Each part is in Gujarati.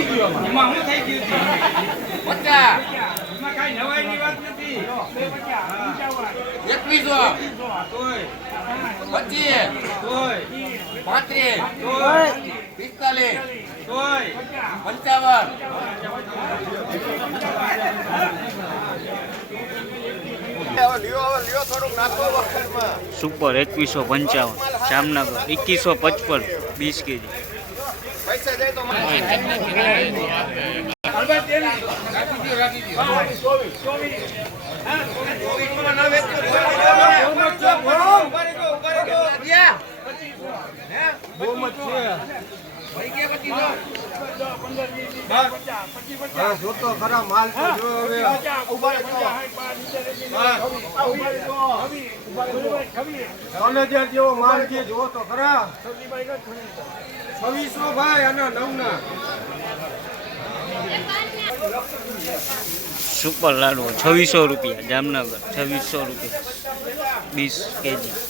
એમાં શું થઈ ગયું હતું? પચાસ એમાં કઈ નવાઈની વાત નથી એકવીસો પચીસ પાંત્રીસ પિસ્તાલીસ પંચાવન સુપર એકવીસો પંચાવન જામનગર એકવીસો પચપન વીસ કેજી હા, જોતો ખરા માલ તો જો હવે. તમે હજાર જેવો માલ છે જો તો ખરા. છવ્વીસો ભાઈ અને સુપર લાડવો, છવ્વીસો રૂપિયા, જામનગર, છવ્વીસો રૂપિયા, વીસ કેજી.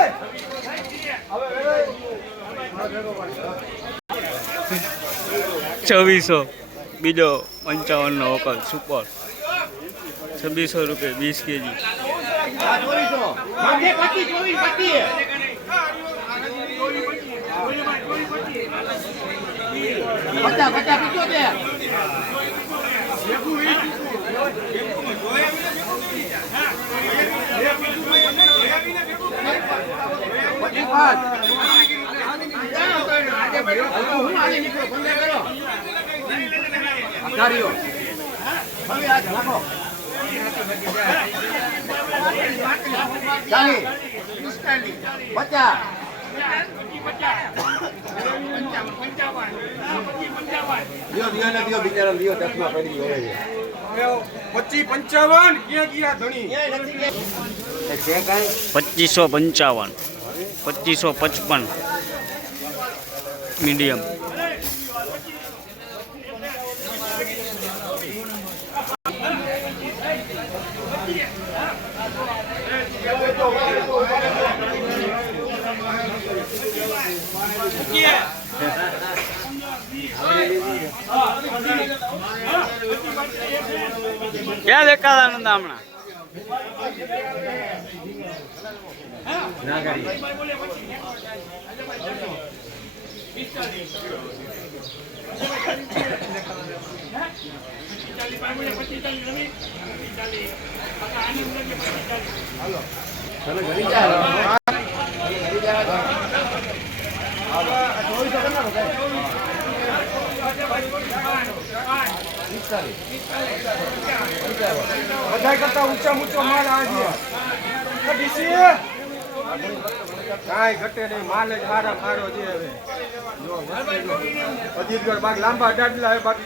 છવ્વીસો. બીજો પંચાવનનો વકલ સુપર. છવ્વીસો રૂપિયા વીસ કેજી પચાસ પચાસ પિત્તોતેર પચીસ હું આજે નીકળો બંધ કરો અઢારીઓ હવે. આજ નાખો ચાલીસ પચાસ પચીસો પંચાવન પચીસો પચપન મીડિયમ. ક્યાં દેખાતા નતા હમણાં? બધા કરતા ઊંચા ઊંચો માલ આવે છે કાંઈ ઘટે નહીં માલ જ મારા મારો છે હવે અધીરગઢ બાગ લાંબા ડાડલા બાકી